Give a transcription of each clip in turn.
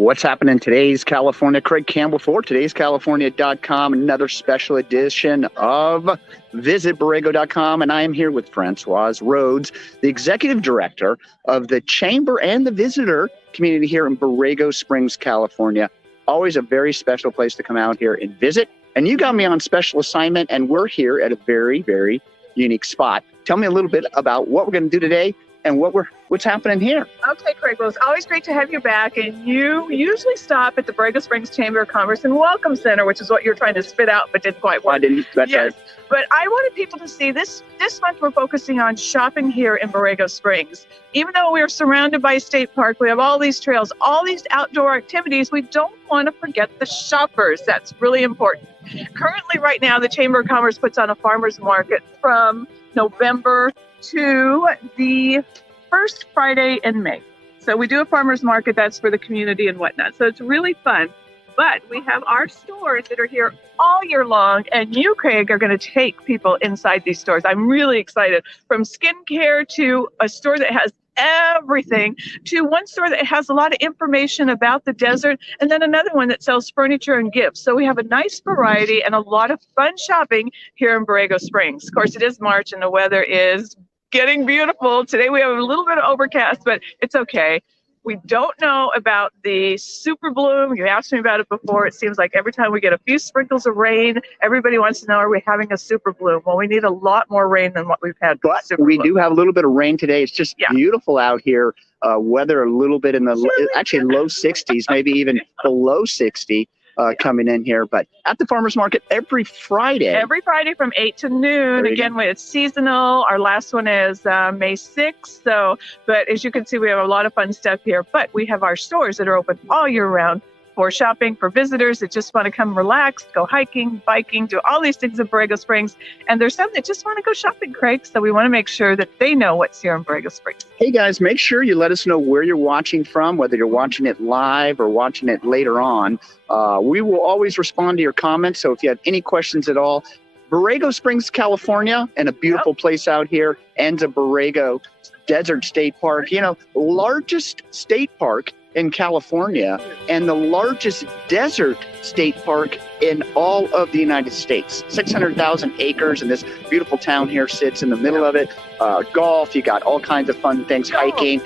What's happening in today's California? Craige Campbell for todayscalifornia.com, another special edition of visitborrego.com. And I am here with Françoise Rhodes, the executive director of the Chamber and the Visitor community here in Borrego Springs, California. Always a very special place to come out here and visit. And you got me on special assignment, and we're here at a very, very unique spot. Tell me a little bit about what we're going to do today and what's happening here. Okay, Craig. Well, it's always great to have you back. And you usually stop at the Borrego Springs Chamber of Commerce and Welcome Center, which is what you're trying to spit out, but didn't quite work. I didn't. That's yes. right. But I wanted people to see this month. We're focusing on shopping here in Borrego Springs. Even though we're surrounded by a state park, we have all these trails, all these outdoor activities. We don't want to forget the shoppers. That's really important. Currently, right now, the Chamber of Commerce puts on a farmers market from November to the first Friday in May. So we do a farmers market that's for the community and whatnot. So it's really fun. But we have our stores that are here all year long, and you, Craig, are going to take people inside these stores. I'm really excited. From skincare to a store that has everything, to one store that has a lot of information about the desert, and then another one that sells furniture and gifts. So we have a nice variety and a lot of fun shopping here in Borrego Springs. Of course, it is March and the weather is getting beautiful. Today we have a little bit of overcast, but it's okay. We don't know about the super bloom. You asked me about it before. It seems like every time we get a few sprinkles of rain, everybody wants to know, are we having a super bloom? Well, we need a lot more rain than what we've had. But we do have a little bit of rain today. It's just beautiful out here. Weather a little bit in the actually low 60s, maybe even below 60 coming in here. But at the farmers market every Friday. Every Friday from 8 to noon. Again, it's seasonal. Our last one is May 6th. So, but as you can see, we have a lot of fun stuff here. But we have our stores that are open all year round for shopping, for visitors that just want to come relax, go hiking, biking, do all these things in Borrego Springs. And there's some that just want to go shopping, Craig. So we want to make sure that they know what's here in Borrego Springs. Hey, guys, make sure you let us know where you're watching from, whether you're watching it live or watching it later on. We will always respond to your comments. So if you have any questions at all, Borrego Springs, California, and a beautiful place out here, Anza Borrego Desert State Park, largest state park in California and the largest desert state park in all of the United States. 600,000 acres, and this beautiful town here sits in the middle of it. Golf, you got all kinds of fun things, hiking,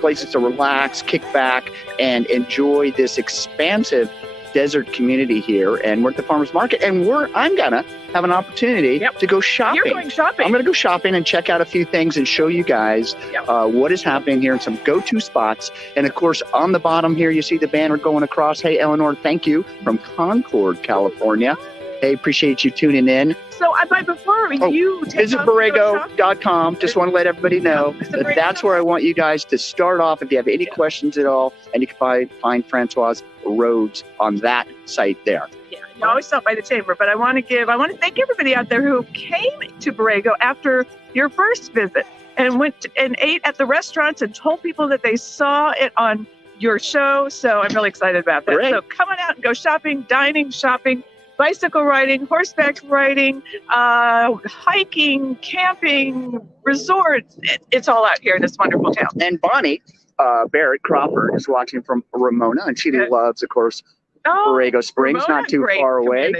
places to relax, kick back, and enjoy this expansive desert community here. And we're at the farmers market, and I'm gonna have an opportunity to go shopping. You're going shopping. I'm gonna go shopping and check out a few things and show you guys what is happening here in some go-to spots. And of course, on the bottom here, you see the banner going across. Hey, Eleanor, thank you, from Concord, California. Hey, appreciate you tuning in. So, but before you visit Borrego.com, just want to let everybody know that's where I want you guys to start off if you have any questions at all, and you can find Françoise Rhodes on that site there. Yeah, you always stop by the chamber, but I want to thank everybody out there who came to Borrego after your first visit and went and ate at the restaurants and told people that they saw it on your show. So I'm really excited about that. Great. So come on out and go shopping, dining, shopping, bicycle riding, horseback riding, hiking, camping, resorts. It's all out here in this wonderful town. And Bonnie Barrett Crawford is watching from Ramona, and she loves, of course, Borrego Springs, Ramona, not too far away,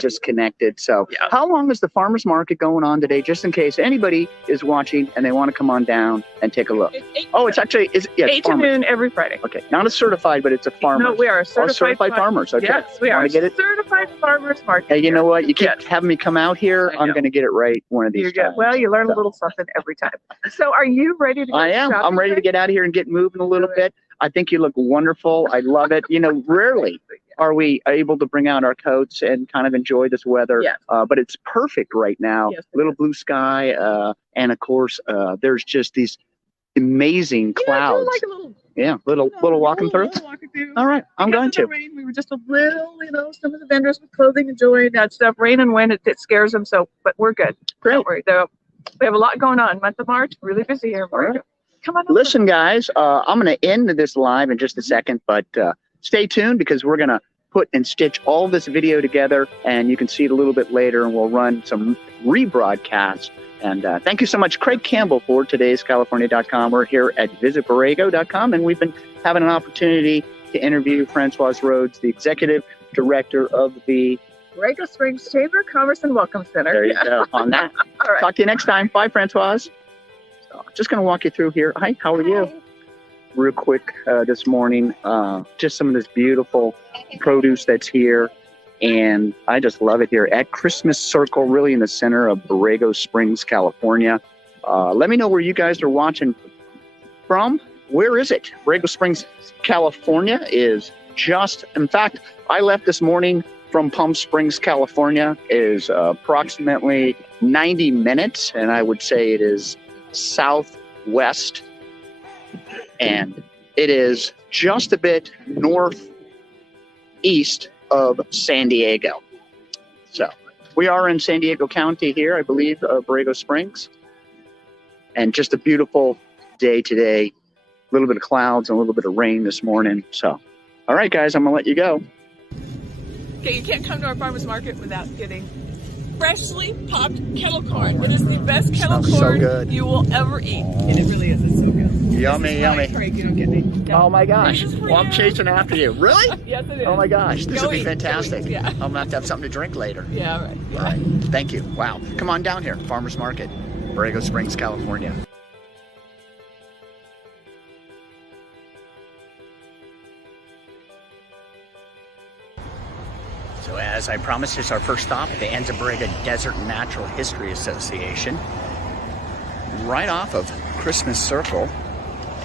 just connected. So how long is the farmers market going on today, just in case anybody is watching and they want to come on down and take a look? It's actually 8 to noon every Friday. Okay, not a certified, but it's a farmer. No, we are certified farmers. Okay. Yes, we are. Get it? Certified farmers market. Hey, you know what? You keep having me come out here. I'm going to get it right one of these times. Well, you learn a little something every time. So are you ready to go I am. shopping? I'm ready to get out of here and get moving a little bit. I think you look wonderful. I love it. Rarely are we able to bring out our coats and kind of enjoy this weather. But it's perfect right now. Little blue sky. And of course, there's just these amazing clouds. Little walking through. All right, I'm going to. Rain, we were just a little, some of the vendors with clothing enjoying that stuff. Rain and wind, it scares them. So, but we're good. Great. Don't worry. We have a lot going on. Month of March, really busy here. Right. Come on over. Listen, guys, I'm going to end this live in just a second, but stay tuned because we're going to put and stitch all this video together, and you can see it a little bit later, and we'll run some rebroadcasts. And thank you so much, Craige Campbell, for todayscalifornia.com. We're here at visitborrego.com, and we've been having an opportunity to interview Françoise Rhodes, the Executive Director of the Borrego Springs Chamber of Commerce and Welcome Center. There you go on that. All right. Talk to you next time. Bye, Françoise. So, just going to walk you through here. Hi, how are you? Real quick this morning, just some of this beautiful produce that's here. And I just love it here at Christmas Circle, really in the center of Borrego Springs, California. Let me know where you guys are watching from. Where is it? Borrego Springs, California is just, in fact, I left this morning from Palm Springs, California. It is approximately 90 minutes, and I would say it is southwest, and it is just a bit northeast of San Diego. So we are in San Diego County here, I believe, Borrego Springs, and just a beautiful day today. A little bit of clouds and a little bit of rain this morning. So, all right, guys, I'm gonna let you go. Okay, you can't come to our farmers market without getting freshly popped kettle corn. It is the best kettle corn you will ever eat. And it really is. It's so good. Yummy, yummy. Craig, you don't get me. Oh my gosh. This is for Well, I'm you. chasing after you. Really? Yes, it is. Oh my gosh. This Go will be eat. fantastic. Go eat. Yeah. I'm going to have something to drink later. Yeah, all right. All right. Thank you. Wow. Come on down here. Farmers Market, Borrego Springs, California. So as I promised, here's our first stop at the Anza Borrego Desert Natural History Association, right off of Christmas Circle,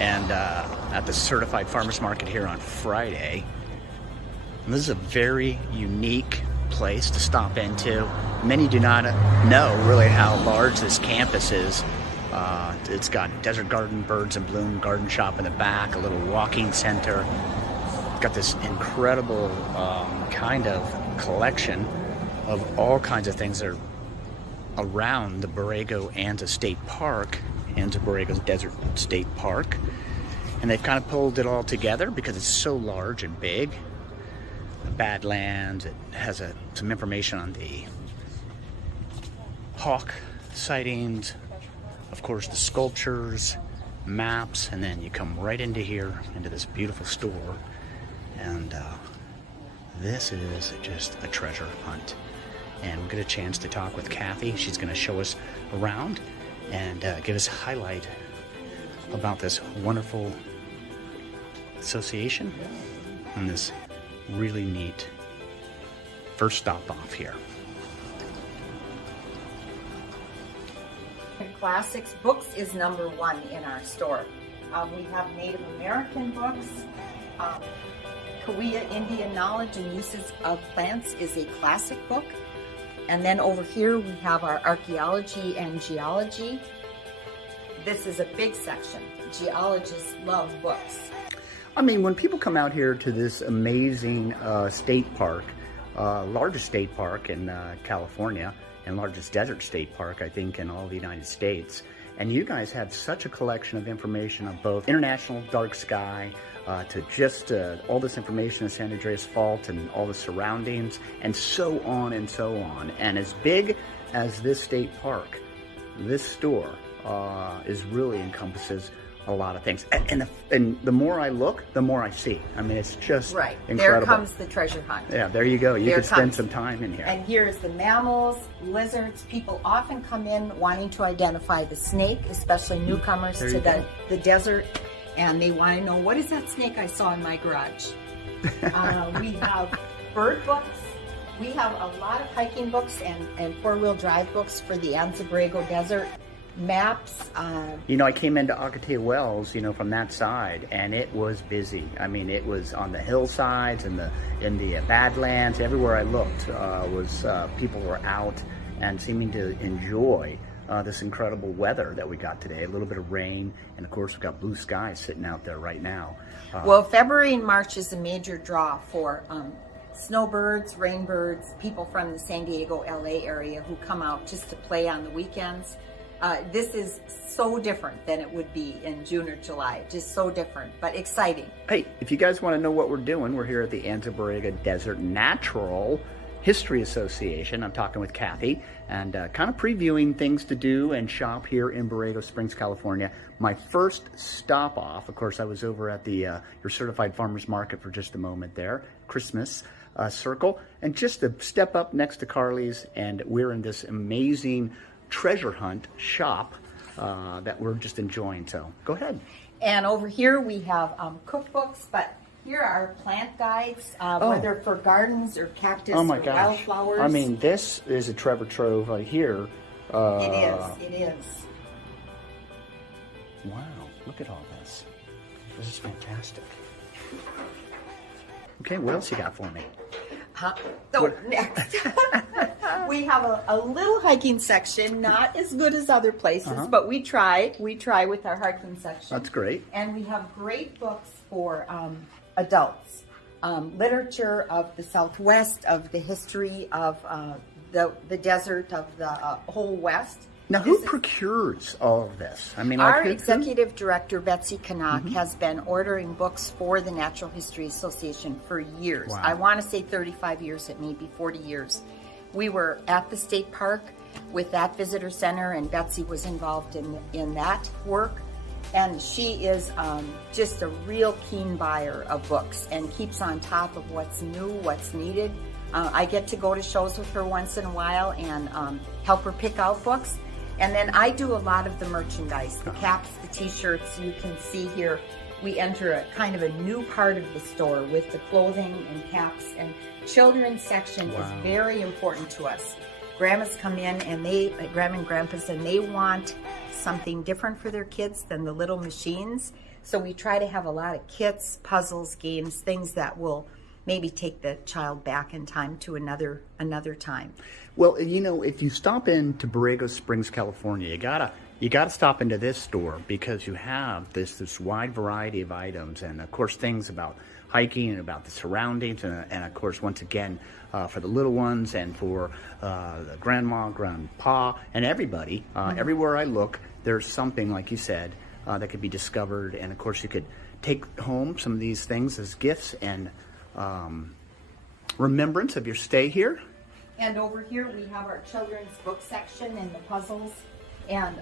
and at the Certified Farmers Market here on Friday. And this is a very unique place to stop into. Many do not know really how large this campus is. It's got Desert Garden, Birds in Bloom, garden shop in the back, a little walking center. It's got this incredible kind of collection of all kinds of things that are around the Borrego Anza State Park, Anza Borrego's Desert State Park. And they've kind of pulled it all together because it's so large and big. The Badlands, it has some information on the hawk sightings, of course the sculptures, maps, and then you come right into here, into this beautiful store, and this is just a treasure hunt. And we'll get a chance to talk with Kathy. She's going to show us around and give us a highlight about this wonderful association and this really neat first stop off here. Classics books is #1 in our store. We have Native American books. Cahuilla Indian Knowledge and Uses of Plants is a classic book. And then over here we have our archaeology and geology. This is a big section. Geologists love books. I mean, when people come out here to this amazing state park, largest state park in California, and largest desert state park, I think, in all the United States, and you guys have such a collection of information on both international dark sky, to just all this information of San Andreas Fault and all the surroundings, and so on and so on. And as big as this state park, this store really encompasses a lot of things. And the more I look, the more I see. I mean, it's just right. Incredible. There comes the treasure hunt. Yeah, there you go. You could spend some time in here. And here's the mammals, lizards. People often come in wanting to identify the snake, especially newcomers to the desert. And they want to know, what is that snake I saw in my garage? We have bird books. We have a lot of hiking books and four-wheel drive books for the Anza Borrego Desert. Maps. You know, I came into Ocotillo Wells, from that side, and it was busy. I mean, it was on the hillsides and in the Badlands. Everywhere I looked people were out and seeming to enjoy this incredible weather that we got today. A little bit of rain, and of course we've got blue skies sitting out there right now. Well, February and March is a major draw for snowbirds, rainbirds, people from the San Diego, LA area who come out just to play on the weekends. This is so different than it would be in June or July. Just so different, but exciting. Hey, if you guys want to know what we're doing, we're here at the Anza Borrego Desert Natural History Association. I'm talking with Kathy and kind of previewing things to do and shop here in Borrego Springs, California. My first stop off, of course, I was over at the your Certified Farmers Market for just a moment there, Christmas Circle, and just a step up next to Carly's, and we're in this amazing treasure hunt shop that we're just enjoying. So go ahead. And over here we have cookbooks, but here are plant guides, whether for gardens or cactus or wildflowers. I mean, this is a treasure trove right here. It is. Wow, look at all this. This is fantastic. Okay, what else you got for me? Next. We have a little hiking section, not as good as other places, but we try with our hiking section. That's great. And we have great books for adults. Literature of the Southwest, of the history of the desert, of the whole West. Now, who procures all of this? I mean, our executive director, Betsy Canuck, has been ordering books for the Natural History Association for years. Wow. I want to say 35 years, it may be 40 years. We were at the state park with that visitor center, and Betsy was involved in that work. And she is just a real keen buyer of books and keeps on top of what's new, what's needed. I get to go to shows with her once in a while and help her pick out books. And then I do a lot of the merchandise, the caps, the t-shirts. You can see here, we enter a kind of a new part of the store with the clothing and caps, and children's section is very important to us. Grandmas come in and grandma and grandpas, and they want something different for their kids than the little machines. So we try to have a lot of kits, puzzles, games, things that will maybe take the child back in time to another time. Well, you know, if you stop into Borrego Springs, California, you gotta stop into this store, because you have this wide variety of items, and of course things about hiking and about the surroundings, and of course, once again, for the little ones and for the grandma, grandpa, and everybody. Everywhere I look, there's something, like you said, that could be discovered, and of course you could take home some of these things as gifts and remembrance of your stay here. And over here we have our children's book section and the puzzles. And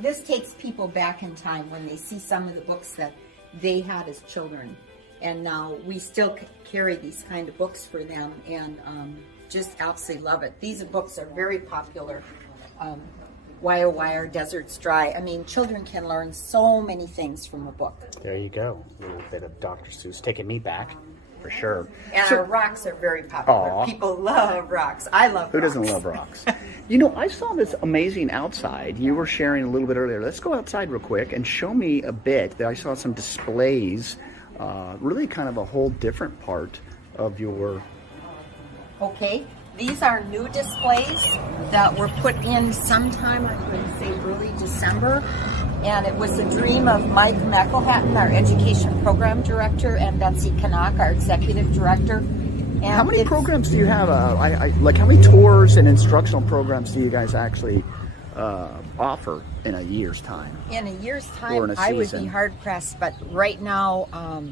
this takes people back in time when they see some of the books that they had as children. And now we still carry these kind of books for them, and just absolutely love it. These books are very popular. Why Oh Why Are Deserts Dry? I mean, children can learn so many things from a book. There you go. A little bit of Dr. Seuss taking me back, for sure. And our rocks are very popular. People love rocks. I love rocks. Who doesn't love rocks? You know, I saw this amazing outside. You were sharing a little bit earlier. Let's go outside real quick and show me a bit. I saw some displays, really kind of a whole different part of your... Okay. These are new displays that were put in sometime, I'm going to say early December. And it was a dream of Mike McElhatton, our education program director, and Betsy Canuck, our executive director. And how many programs do you have? Like how many tours and instructional programs do you guys actually offer in a year's time? In a year's time, I would be hard pressed, but right now,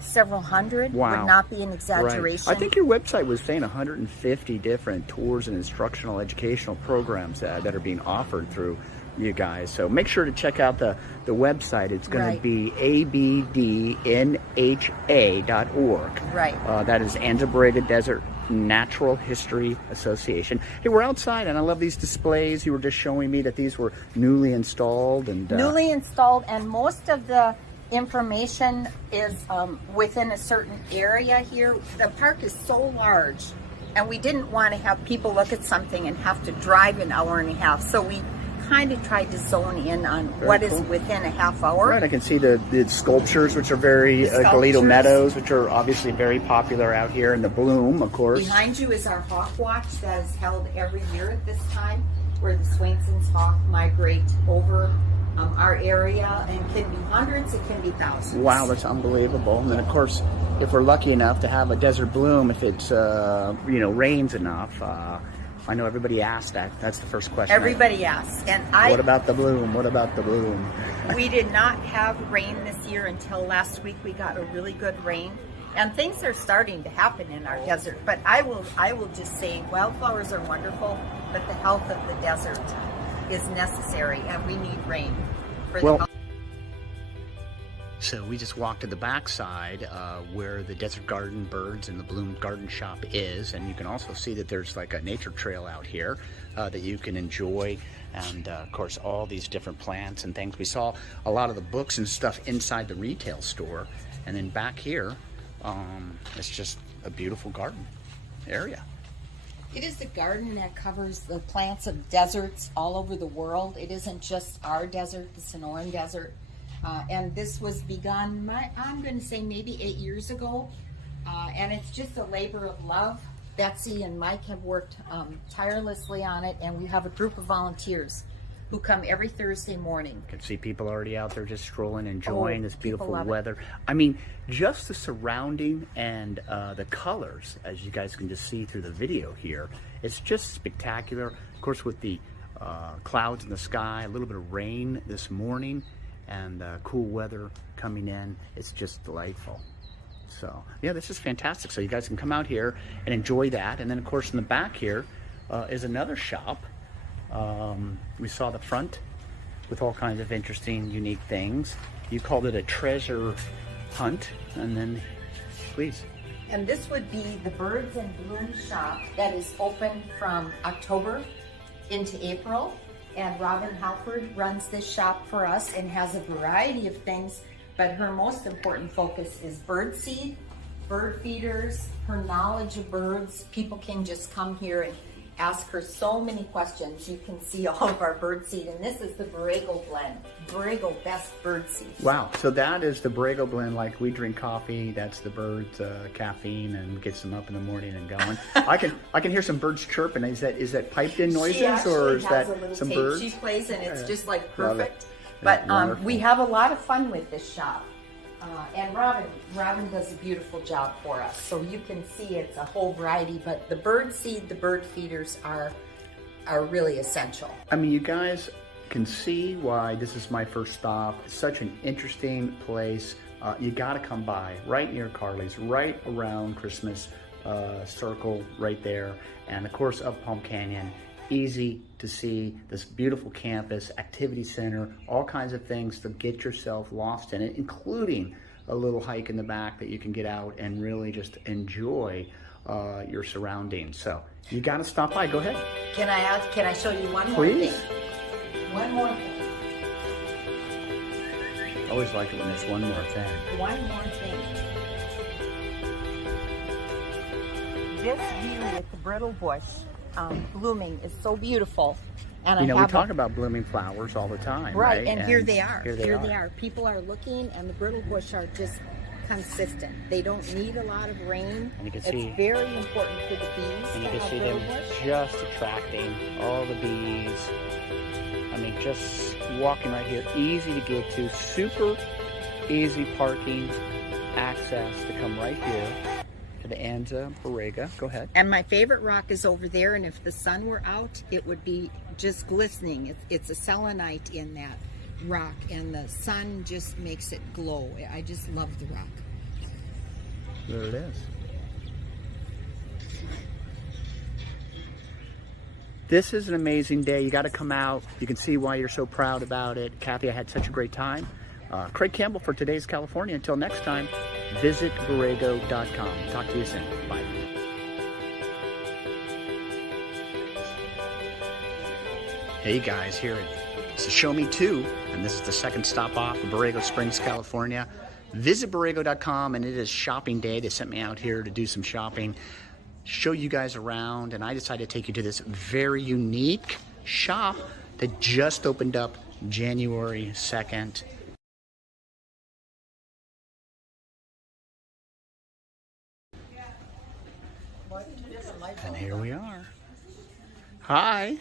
several hundred would not be an exaggeration. Right. I think your website was saying 150 different tours and instructional educational programs that are being offered through you guys. So make sure to check out the website. It's going to be abdnha.org. Right. That is Anza Borrego Desert Natural History Association. Hey, we're outside, and I love these displays. You were just showing me that these were newly installed. Newly installed, and most of the information is within a certain area here. The park is so large, and we didn't want to have people look at something and have to drive an hour and a half, so we kind of tried to zone in on what is within a half hour. Right, I can see the sculptures, which are very Galito Meadows, which are obviously very popular out here, and the bloom, of course. Behind you is our hawk watch that is held every year at this time, where the Swainson's hawk migrate over our area, and can be hundreds, it can be thousands. Wow, that's unbelievable. And then, of course, if we're lucky enough to have a desert bloom, if it's rains enough, I know everybody asks that. That's the first question. Everybody asks. And what about the bloom? What about the bloom? We did not have rain this year until last week. We got a really good rain. And things are starting to happen in our desert. But I will just say wildflowers are wonderful, but the health of the desert is necessary, and we need rain for the health. So we just walked to the backside where the Desert Garden Birds and the Bloom Garden Shop is, and you can also see that there's like a nature trail out here that you can enjoy, and of course all these different plants and things. We saw a lot of the books and stuff inside the retail store, and then back here it's just a beautiful garden area. It is the garden that covers the plants of deserts all over the world. It isn't just our desert, the Sonoran Desert. And this was begun, I'm going to say maybe 8 years ago. And it's just a labor of love. Betsy and Mike have worked tirelessly on it, and we have a group of volunteers who come every Thursday morning. You can see people already out there just strolling, enjoying this beautiful weather. I mean, just the surrounding and the colors, as you guys can just see through the video here, it's just spectacular. Of course, with the clouds in the sky, a little bit of rain this morning, and cool weather coming in, it's just delightful. So yeah, this is fantastic. So you guys can come out here and enjoy that. And then of course in the back here is another shop. We saw the front with all kinds of interesting, unique things. You called it a treasure hunt, and then please. And this would be the Birds and Bloom shop that is open from October into April. And Robin Halford runs this shop for us and has a variety of things, but her most important focus is bird seed, bird feeders, her knowledge of birds. People can just come here and ask her so many questions. You can see all of our bird seed, and this is the Borrego blend. Borrego best bird seed. Wow, so that is the Borrego blend. Like we drink coffee, that's the birds caffeine, and gets them up in the morning and going. I can hear some birds chirping. Is that piped in noises, or is that some tape birds? She plays, and it's just like perfect. But we have a lot of fun with this shop. And Robin does a beautiful job for us. So you can see it's a whole variety, but the bird seed, the bird feeders are really essential. I mean, you guys can see why this is my first stop. It's such an interesting place. You got to come by, right near Carly's, right around Christmas Circle, right there. And of course, up Palm Canyon. Easy to see this beautiful campus, activity center, all kinds of things to get yourself lost in it, including a little hike in the back that you can get out and really just enjoy your surroundings. So you got to stop by. Go ahead. Can I show you one more thing? One more thing. I always like it when there's one more thing. One more thing. This view with the brittle bush blooming is so beautiful. And we talk about blooming flowers all the time, right? And here they are. Here they are. People are looking, and the brittle bush are just consistent. They don't need a lot of rain. And you can it's see, very important for the bees. And you can see them just attracting all the bees. I mean, just walking right here, easy to get to, super easy parking access to come right here to the Anza, Borrego. Go ahead. And my favorite rock is over there, and if the sun were out, it would be just glistening. It's a selenite in that rock, and the sun just makes it glow. I just love the rock. There it is. This is an amazing day. You got to come out. You can see why you're so proud about it. Kathy, I had such a great time. Craige Campbell for Today's California. Until next time, visit Borrego.com. Talk to you soon. Bye. Hey guys, here it's the Show Me 2, and this is the second stop off of Borrego Springs, California. Visit Borrego.com, and it is shopping day. They sent me out here to do some shopping, show you guys around, and I decided to take you to this very unique shop that just opened up January 2nd. And here we are. Hi.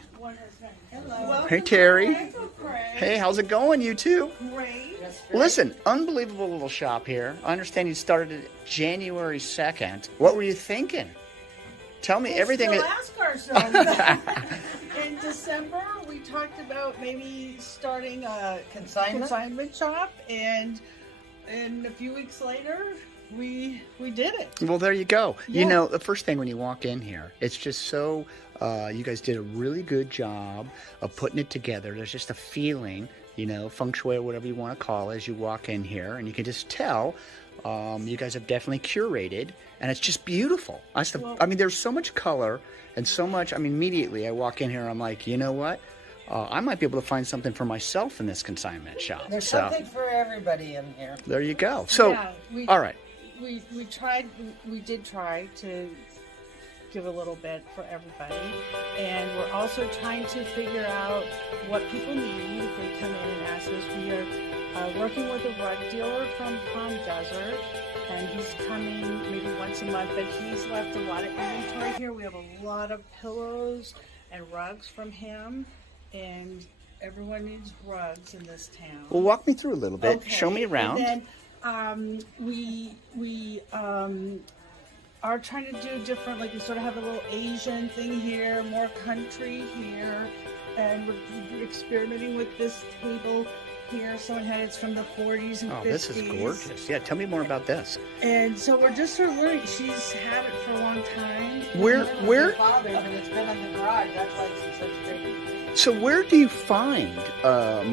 Hello. Hey, Terry. Craig. Hey, how's it going, you two? Great. Listen, unbelievable little shop here. I understand you started it January 2nd. What were you thinking? Tell me everything. We'll ask ourselves. In December, we talked about maybe starting a consignment shop, and a few weeks later, we did it. Well, there you go. Yeah. You know, the first thing when you walk in here, it's just so, you guys did a really good job of putting it together. There's just a feeling, you know, feng shui or whatever you want to call it as you walk in here. And you can just tell you guys have definitely curated, and it's just beautiful. I mean, there's so much color and so much. I mean, immediately I walk in here, I'm like, you know what? I might be able to find something for myself in this consignment shop. There's something for everybody in here. There you go. So, all right. We did try to give a little bit for everybody, and we're also trying to figure out what people need if they come in and ask us. We are working with a rug dealer from Palm Desert, and he's coming maybe once a month, but he's left a lot of inventory here. We have a lot of pillows and rugs from him, and everyone needs rugs in this town. Well, walk me through a little bit. Okay. Show me around. And then we are trying to do different, like we sort of have a little Asian thing here, more country here, and we're experimenting with this table here. Someone had it's from the 40s and 50s. Oh, this is gorgeous. Yeah, tell me more about this. And so we're just sort of learning. She's had it for a long time. Where? Father's, and it's been in the garage. That's why it's in such great condition. So where do you find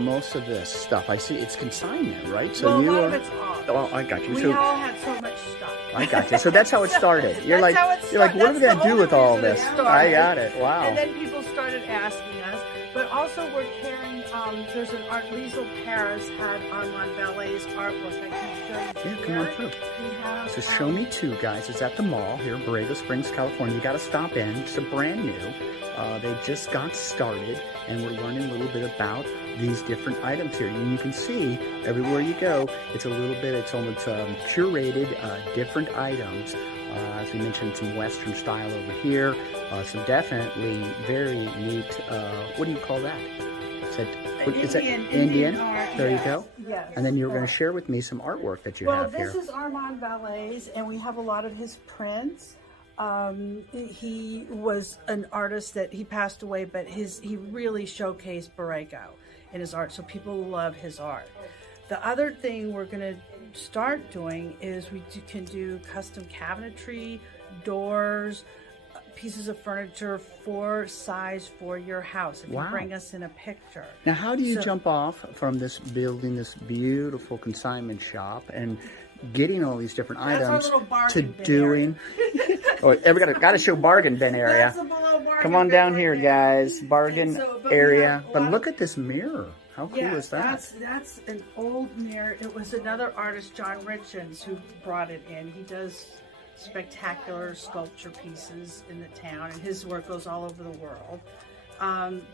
most of this stuff? I see it's consignment, right? So Well, a you lot are. of it's off. Oh, I got you. We So all had so much stuff. I got you. So that's how it started. You're That's like, how it you're like, what are we started. gonna do with That's the all only this? reason it started. I got it. Wow. And then people started asking us. But also we're carrying, there's an art, Liesl Paris had Armand Ballet's artwork. I can show you Yeah, come on through. We have, So Show Me Too, guys, is at the mall here in Borrego Springs, California. You got to stop in. It's a brand new. They just got started, and we're learning a little bit about these different items here. And you can see everywhere you go, it's a little bit, it's almost curated different items. As we mentioned, some Western style over here. Some definitely very neat, what do you call that? Is that Indian? art, There yes, you go. Yes. And then you're going to share with me some artwork that you Well, have here. this is Armand Ballet's, and we have a lot of his prints. He was an artist that he passed away, but he really showcased Borrego in his art, so people love his art. The other thing we're going to start doing is can do custom cabinetry, doors, pieces of furniture for size for your house if you bring us in a picture. Now, how do you jump off from this building, this beautiful consignment shop, and getting all these different items to doing? Got to show bargain bin area. Come on down here, guys. Bargain area. But look at this mirror. How cool is that? That's an old mirror. It was another artist, John Richens, who brought it in. He does spectacular sculpture pieces in the town, and his work goes all over the world.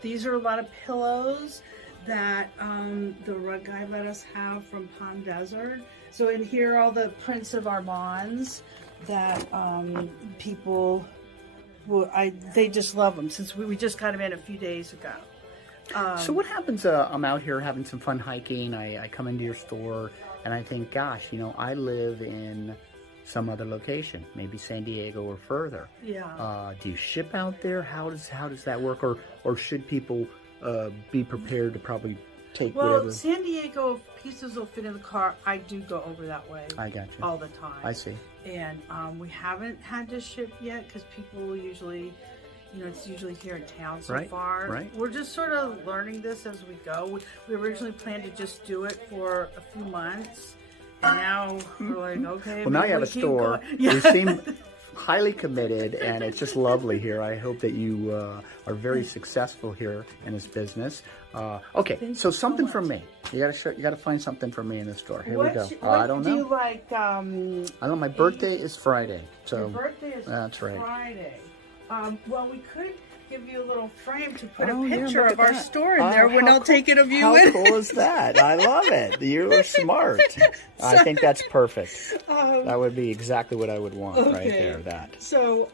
These are a lot of pillows that the rug guy let us have from Palm Desert. So in here are all the prints of Armands that people they just love them, since we just got them in a few days ago. So what happens, I'm out here having some fun hiking, I come into your store, and I think, gosh, you know, I live in some other location, maybe San Diego or further. Yeah. Do you ship out there? How does that work? Or should people be prepared to probably take whatever? San Diego, pieces will fit in the car. I do go over that way. I got you. All the time. I see. And we haven't had to ship yet because people usually, it's usually here in town so far. Right. We're just sort of learning this as we go. We originally planned to just do it for a few months. And now we're like, okay. Well, now you have a store. You seem highly committed, and it's just lovely here. I hope that you are very successful here in this business. Okay, so something for me. You gotta find something for me in the store. Here we go. I don't know. Do you like? I know my birthday is Friday, so your birthday is that's right. Friday. Well, we could give you a little frame to put a yeah, picture look of at our that. store in there when I'll take it of you. How cool is that? I love it. You are smart. I think that's perfect. That would be exactly what I would want right there. That. So,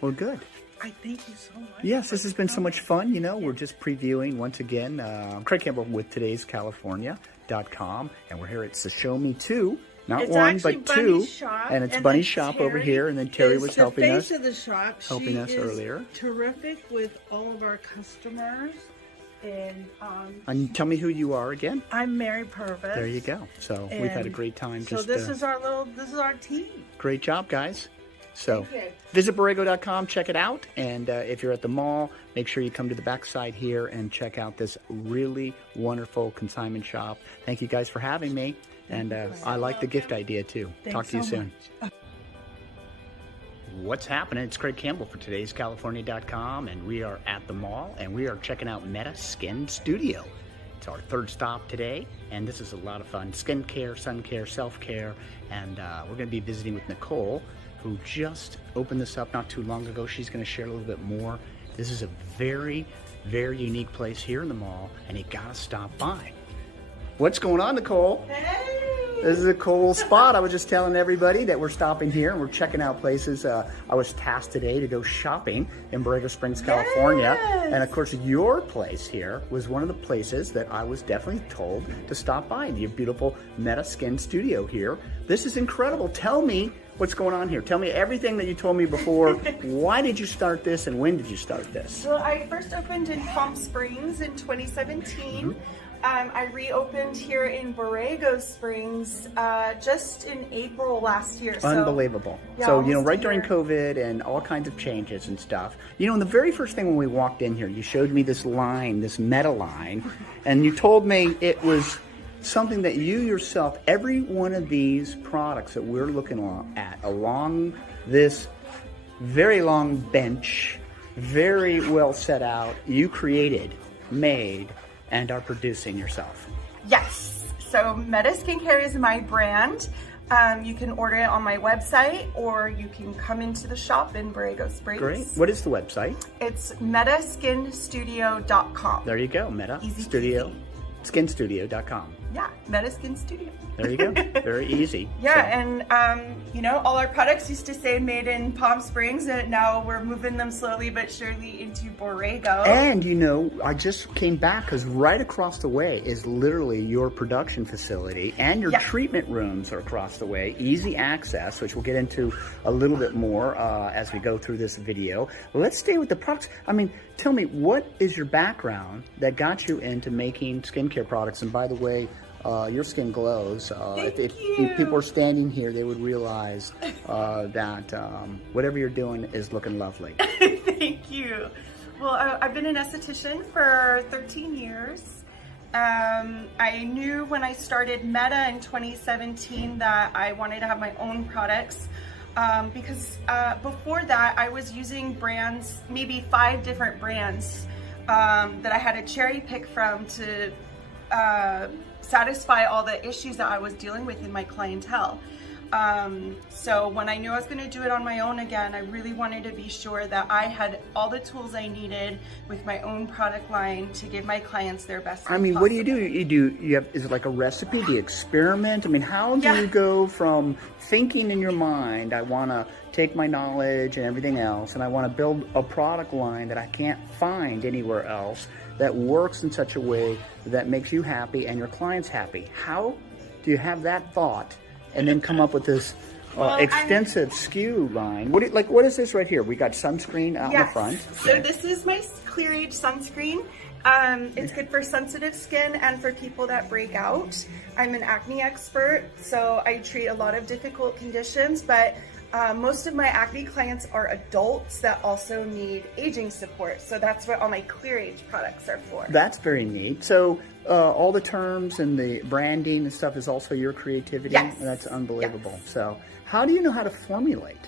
Well, good. I thank you so much. Yes, this has been so much fun. We're just previewing once again. Craige Campbell with today'scalifornia.com, and we're here at Show Me Too. Not it's one, but two. Shop, and it's Bunny's shop over here, and then Terry was helping us. Of the shop. Helping us earlier. Terrific with all of our customers. And tell me who you are again. I'm Mary Purvis. There you go. So we've had a great time. So this is our team. Great job, guys. So visit Borrego.com, check it out. And if you're at the mall, make sure you come to the backside here and check out this really wonderful consignment shop. Thank you guys for having me. And I like the gift idea too. Talk to you soon. What's happening? It's Craige Campbell for today's California.com, and we are at the mall and we are checking out Meta Skin Studio. It's our third stop today, and this is a lot of fun. Skincare, sun care, self-care, and we're going to be visiting with Nicole, who just opened this up not too long ago. She's going to share a little bit more. This is a very, very unique place here in the mall, and you got to stop by. What's going on, Nicole? Hey! This is a cool spot. I was just telling everybody that we're stopping here and we're checking out places. I was tasked today to go shopping in Borrego Springs, California. Yes. And of course, your place here was one of the places that I was definitely told to stop by. Your beautiful Meta Skin Studio here. This is incredible. Tell me what's going on here. Tell me everything that you told me before. Why did you start this and when did you start this? Well, I first opened in Palm Springs in 2017. I reopened here in Borrego Springs just in April last year. Unbelievable. Yeah, So, you know, almost right a during year. COVID and all kinds of changes and stuff. You know, and the very first thing when we walked in here, you showed me this line, this Meta line, and you told me it was something that you yourself, every one of these products that we're looking at along this very long bench, very well set out, you created, made, and are producing yourself. Yes. So Meta Skincare is my brand. You can order it on my website or you can come into the shop in Borrego Springs. Great. What is the website? It's metaskinstudio.com. There you go, Meta Easy Studio, peasy. skinstudio.com. Yeah, Meta Skin Studio. There you go. Very easy. Yeah, and you know, all our products used to say made in Palm Springs, and now we're moving them slowly but surely into Borrego. And you know, I just came back because right across the way is literally your production facility, and your treatment rooms are across the way. Easy access, which we'll get into a little bit more as we go through this video. Let's stay with the products. I mean, tell me, what is your background that got you into making skincare products? And by the way, your skin glows. If people are standing here, they would realize that whatever you're doing is looking lovely. Thank you. Well, I've been an esthetician for 13 years. I knew when I started Meta in 2017 that I wanted to have my own products because before that I was using brands, maybe 5 different brands that I had to cherry pick from to satisfy all the issues that I was dealing with in my clientele. So when I knew I was going to do it on my own again, I really wanted to be sure that I had all the tools I needed with my own product line to give my clients their best. I mean, possible. what do? You have, is it like a recipe? Do you experiment? I mean, how do you go from thinking in your mind, I want to take my knowledge and everything else, and I want to build a product line that I can't find anywhere else that works in such a way that makes you happy and your clients happy? How do you have that thought and then come up with this extensive SKU line? What is this right here? We got sunscreen out in the front. So this is my Clear Age sunscreen. It's good for sensitive skin and for people that break out. I'm an acne expert, so I treat a lot of difficult conditions, but most of my acne clients are adults that also need aging support. So that's what all my Clear Age products are for. That's very neat. So all the terms and the branding and stuff is also your creativity? Yes. That's unbelievable. Yes. So how do you know how to formulate?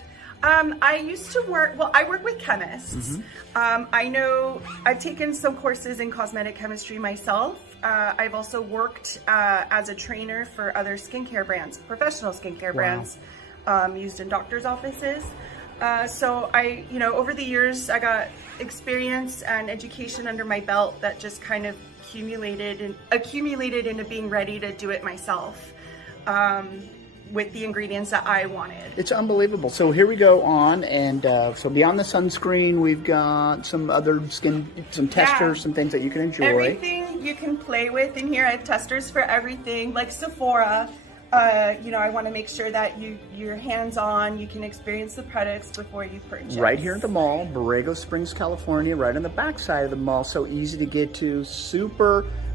I used to work, I work with chemists. I've taken some courses in cosmetic chemistry myself. I've also worked as a trainer for other skincare brands, professional skincare brands. Used in doctor's offices. So over the years, I got experience and education under my belt that just kind of accumulated into being ready to do it myself with the ingredients that I wanted. It's unbelievable. So here we go on, and so beyond the sunscreen, we've got some other some testers, some things that you can enjoy. Everything you can play with in here. I have testers for everything, like Sephora. I want to make sure that you're hands-on, you can experience the products before you purchase. Right here at the mall, Borrego Springs, California, right on the back side of the mall, so easy to get to,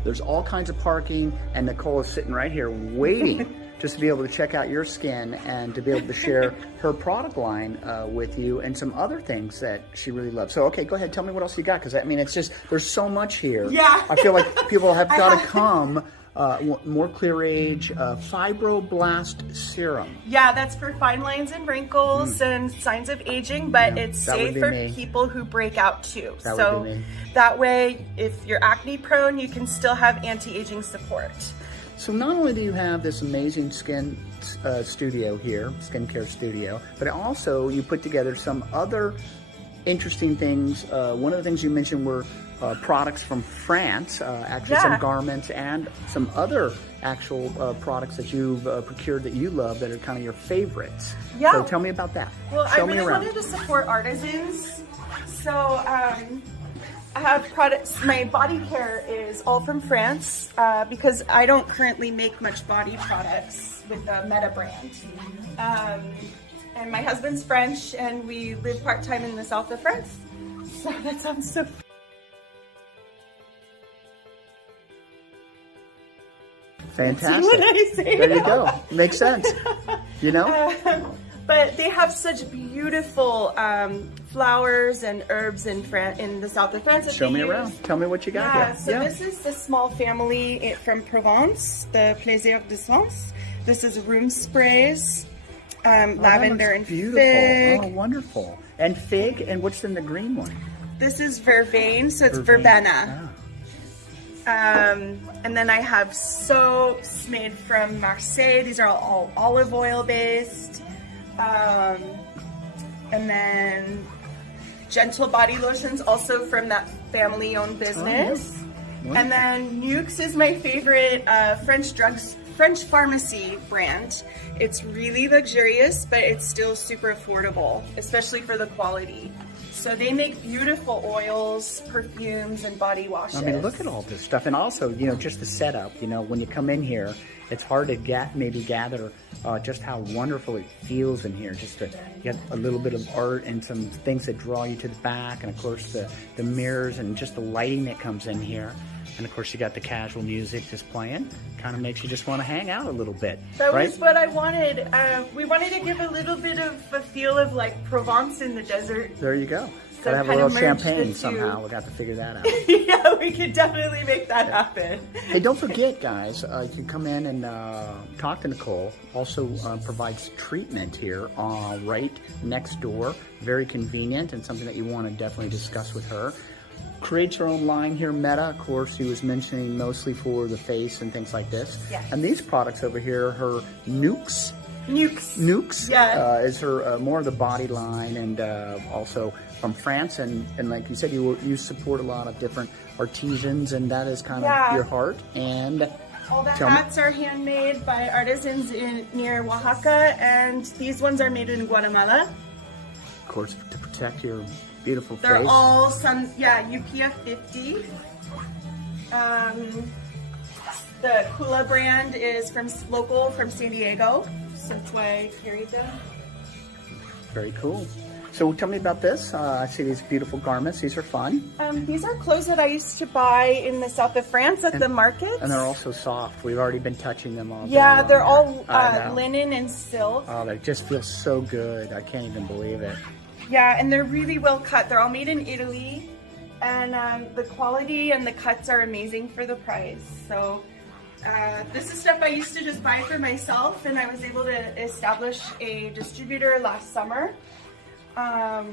there's all kinds of parking, and Nicole is sitting right here waiting just to be able to check out your skin and to be able to share her product line with you and some other things that she really loves. So, okay, go ahead, tell me what else you got, because I mean, it's just, there's so much here. Yeah. I feel like people have got to come. More Craige Fibroblast Serum. Yeah, that's for fine lines and wrinkles and signs of aging, but it's safe for people who break out too. That way, if you're acne prone, you can still have anti-aging support. So not only do you have this amazing skin studio here, skincare studio, but also you put together some other interesting things. One of the things you mentioned were products from France, actually some garments and some other actual products that you've procured that you love that are kind of your favorites. Yeah. So tell me about that. Well, Show I really wanted to support artisans. So I have products, my body care is all from France because I don't currently make much body products with the Meta brand. And my husband's French and we live part-time in the south of France. So that sounds so fantastic. There you go. Makes sense. You know? But they have such beautiful flowers and herbs in the south of France. Show me around. Tell me what you got here. So this is the small family from Provence, the Plaisir de Sens. This is room sprays, lavender and fig. Oh, wonderful. And fig, and what's in the green one? This is vervain, so it's verbena. And then I have soaps made from Marseille. These are all olive oil based. And then gentle body lotions, also from that family-owned business. And then Nuxe is my favorite French pharmacy brand. It's really luxurious, but it's still super affordable, especially for the quality. So they make beautiful oils, perfumes, and body washes. I mean, look at all this stuff. And also, just the setup, when you come in here, it's hard to gather just how wonderful it feels in here. Just to get a little bit of art and some things that draw you to the back. And of course, the mirrors and just the lighting that comes in here. And of course, you got the casual music just playing. Kind of makes you just want to hang out a little bit. That was what I wanted. We wanted to give a little bit of a feel of like Provence in the desert. There you go. So gotta have a little champagne somehow. We'll have to figure that out. Yeah, we could definitely make that happen. Hey, don't forget, guys, you can come in and talk to Nicole. Also provides treatment here right next door. Very convenient and something that you want to definitely discuss with her. Creates her own line here, Meta, of course, she was mentioning mostly for the face and things like this. Yes. And these products over here, her Nuxe. Yeah. Is her more of the body line, and also from France. And like you said, you support a lot of different artisans, and that is kind of your heart. And all the hats are handmade by artisans near Oaxaca, and these ones are made in Guatemala. Of course, to protect your beautiful face. They're all UPF 50. The Kula brand is local from San Diego, so that's why I carried them. Very cool. So tell me about this. I see these beautiful garments. These are fun. These are clothes that I used to buy in the south of France at the market. And they're also soft. We've already been touching them all day. Yeah, they're all linen and silk. Oh, they just feel so good. I can't even believe it. Yeah, and they're really well cut. They're all made in Italy, and the quality and the cuts are amazing for the price. So this is stuff I used to just buy for myself, and I was able to establish a distributor last summer. I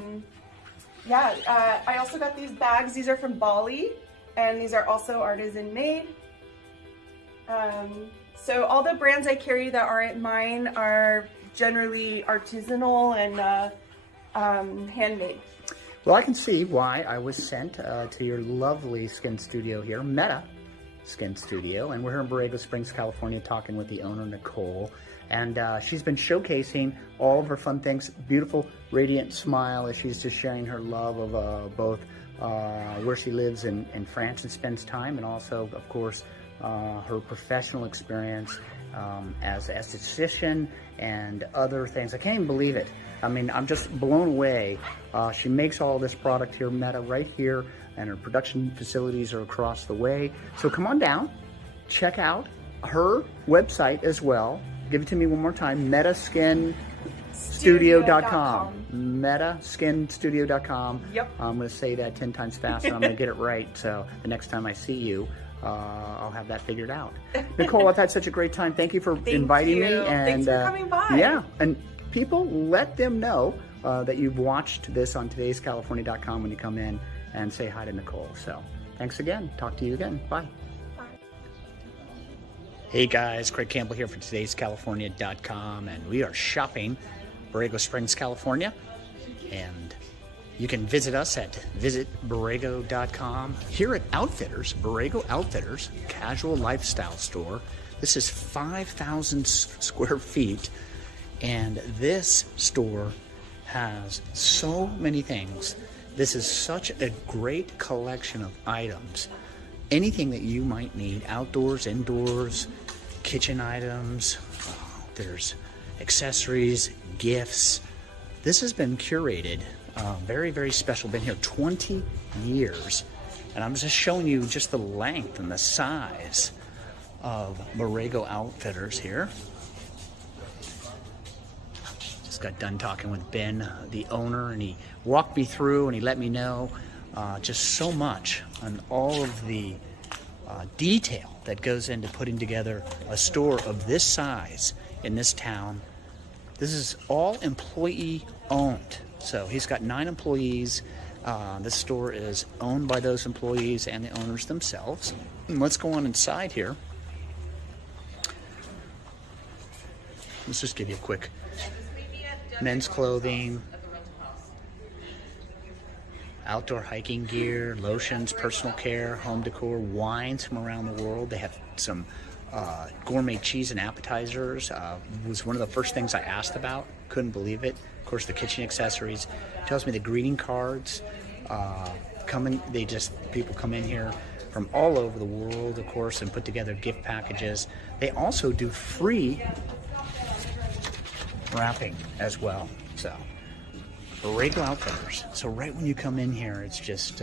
also got these bags. These are from Bali, and these are also artisan made. So all the brands I carry that aren't mine are generally artisanal and handmade. Well, I can see why I was sent to your lovely skin studio here, Meta Skin Studio, and we're here in Borrego Springs, California, talking with the owner, Nicole, and she's been showcasing all of her fun things, beautiful, radiant smile as she's just sharing her love of both where she lives in France and spends time, and also, of course, her professional experience as an esthetician and other things. I can't even believe it. I mean, I'm just blown away. She makes all this product here, Meta, right here, and her production facilities are across the way. So come on down, check out her website as well. Give it to me one more time, metaskinstudio.com. Metaskinstudio.com. Yep. I'm going to say that 10 times fast, and I'm going to get it right. So the next time I see you, I'll have that figured out. Nicole, I've had such a great time. Thank you for inviting me. And thanks for coming by. Yeah, and people, let them know that you've watched this on todayscalifornia.com when you come in and say hi to Nicole. So thanks again. Talk to you again. Bye. Hey guys, Craige Campbell here for todayscalifornia.com, and we are shopping Borrego Springs, California, and you can visit us at visitborrego.com. Here at Outfitters, Borrego Outfitters, casual lifestyle store. This is 5,000 square feet, and this store has so many things. This is such a great collection of items. Anything that you might need, outdoors, indoors, kitchen items, there's accessories, gifts. This has been curated, very, very special. Been here 20 years. And I'm just showing you just the length and the size of Borrego Outfitters here. Just got done talking with Ben, the owner, and he walked me through and he let me know just so much on all of the detail that goes into putting together a store of this size in this town. This is all employee owned. So he's got 9 employees. This store is owned by those employees and the owners themselves. And let's go on inside here. Let's just give you a quick men's clothing, outdoor hiking gear, lotions, personal care, home decor, wines from around the world. They have some gourmet cheese and appetizers. Was one of the first things I asked about. Couldn't believe it. Of course, the kitchen accessories. Tells me the greeting cards. People come in here from all over the world, of course, and put together gift packages. They also do free wrapping as well. So Borrego Outfitters. So right when you come in here, it's just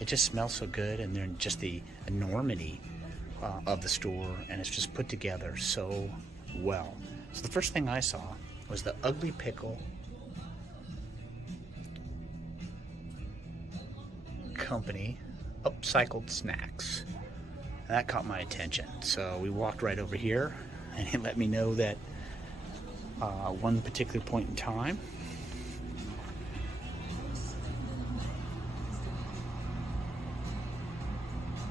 it just smells so good, and then just the enormity of the store, and it's just put together so well. So the first thing I saw was the Ugly Pickle Company upcycled snacks. That caught my attention. So we walked right over here, and he let me know that one particular point in time,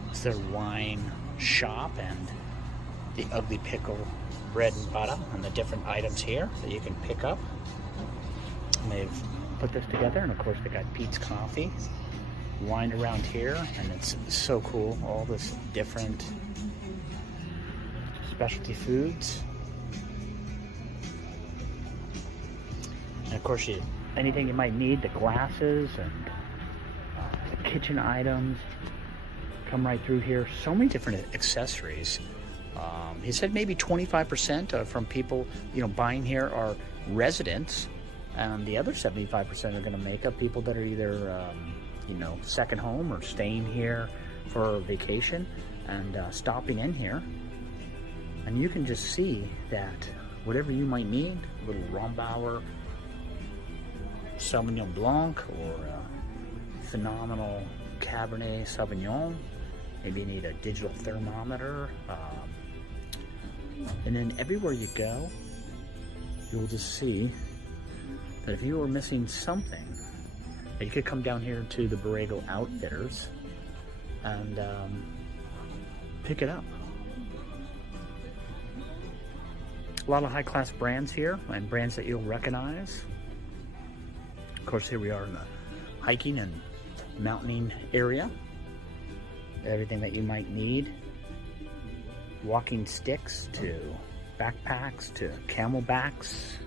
it's their wine shop, and the Ugly Pickle bread and butter and the different items here that you can pick up. And they've put this together, and of course they got Pete's Coffee, wine around here, and it's so cool. All this different specialty foods. And of course, anything you might need, the glasses and the kitchen items come right through here. So many different accessories. He said maybe 25% from people, buying here are residents, and the other 75% are going to make up people that are either, second home or staying here for vacation and stopping in here. And you can just see that whatever you might need, a little Rombauer Sauvignon Blanc or phenomenal Cabernet Sauvignon. Maybe you need a digital thermometer. And then everywhere you go, you'll just see that if you were missing something, you could come down here to the Borrego Outfitters and pick it up. A lot of high-class brands here, and brands that you'll recognize. Of course, here we are in the hiking and mountaineering area. Everything that you might need. Walking sticks to backpacks to camelbacks.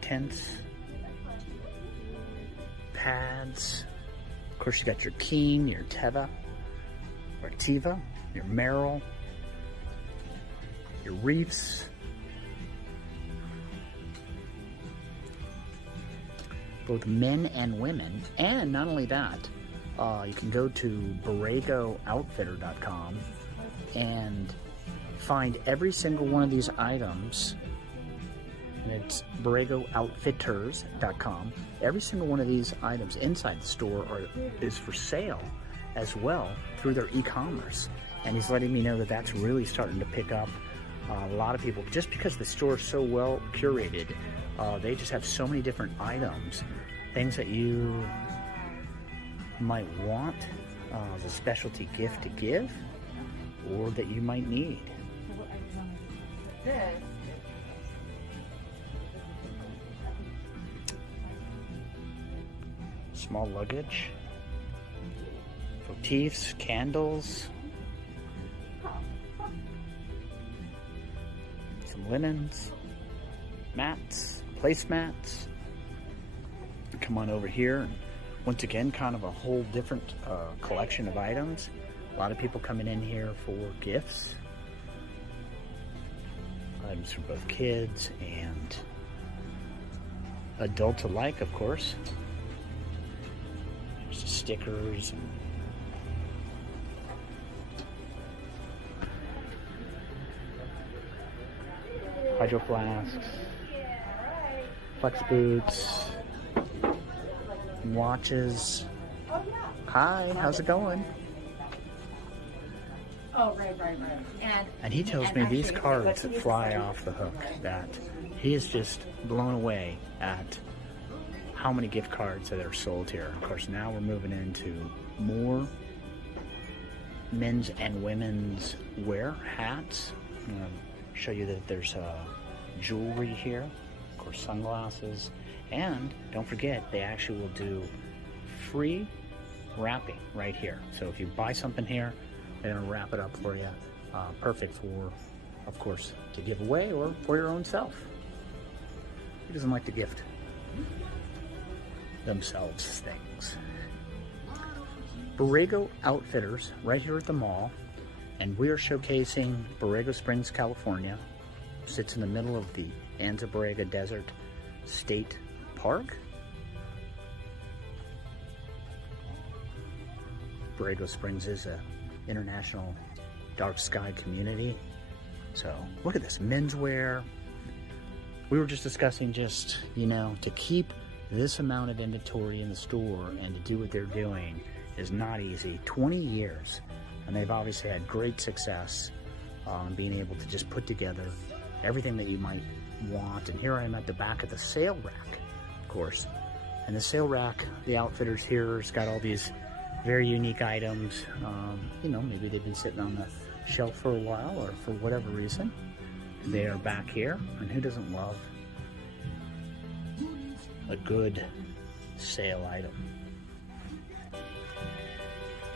Tents. Pads. Of course, you got your Keen, your Teva, or Tiva, your Merrill, your Reefs, both men and women. And not only that, you can go to BorregoOutfitter.com and find every single one of these items. And it's BorregoOutfitters.com. Every single one of these items inside the store is for sale as well through their e-commerce. And he's letting me know that that's really starting to pick up. A lot of people, just because the store is so well curated, they just have so many different items, things that you might want as a specialty gift to give, or that you might need. Small luggage, motifs, candles, some linens, mats, placemats. Come on over here, and once again, kind of a whole different collection of items. A lot of people coming in here for gifts, items for both kids and adults alike, of course. There's stickers and hydro flasks, flex boots, watches. Hi, how's it going? Oh, right. And he tells me these cards that fly off the hook, that he is just blown away at how many gift cards that are sold here. Of course, now we're moving into more men's and women's wear, hats. I'm going to show you that there's jewelry here, of course, sunglasses, and don't forget, they actually will do free wrapping right here. So if you buy something here, they're going to wrap it up for you. Perfect for, of course, to give away or for your own self. Who doesn't like to gift themselves things? Borrego Outfitters right here at the mall, and we are showcasing Borrego Springs, California. Sits in the middle of the Anza Borrego Desert State Park. Borrego Springs is a international dark sky community. So look at this menswear. We were just discussing to keep this amount of inventory in the store and to do what they're doing is not easy. 20 years, and they've obviously had great success being able to just put together everything that you might want. And here I am at the back of the sale rack, of course. And the sale rack, the Outfitters here has got all these very unique items. Maybe they've been sitting on the shelf for a while, or for whatever reason. They are back here, and who doesn't love a good sale item?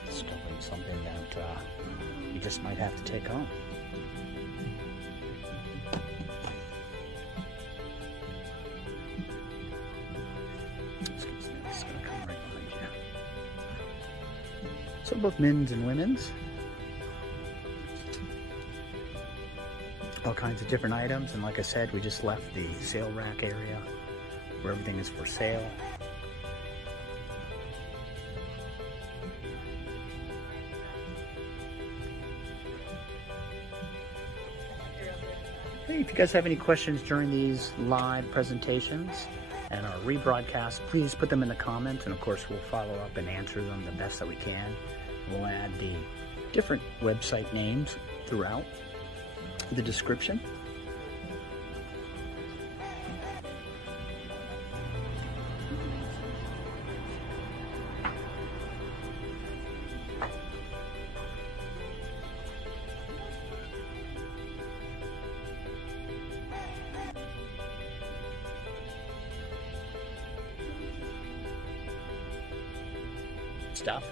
Discovering something that you just might have to take home. Excuse me, this is going to come right behind you. So both men's and women's. All kinds of different items, and like I said, we just left the sale rack area where everything is for sale. Hey, if you guys have any questions during these live presentations and our rebroadcast, please put them in the comments, and of course we'll follow up and answer them the best that we can. We'll add the different website names throughout the description. Stuff.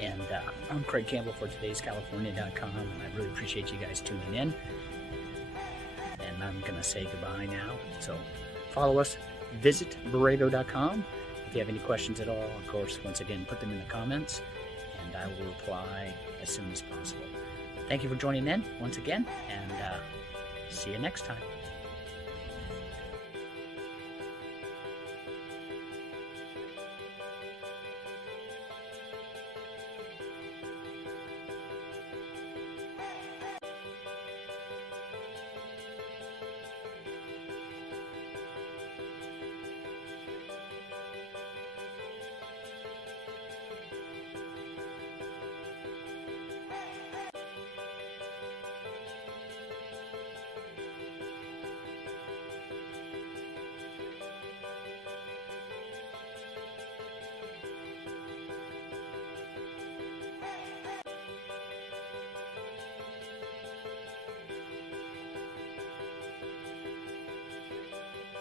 And I'm Craige Campbell for todayscalifornia.com, and I really appreciate you guys tuning in. And I'm going to say goodbye now. So follow us, visit Borrego.com, If you have any questions at all, of course, once again, put them in the comments, and I will reply as soon as possible. Thank you for joining in once again, and see you next time.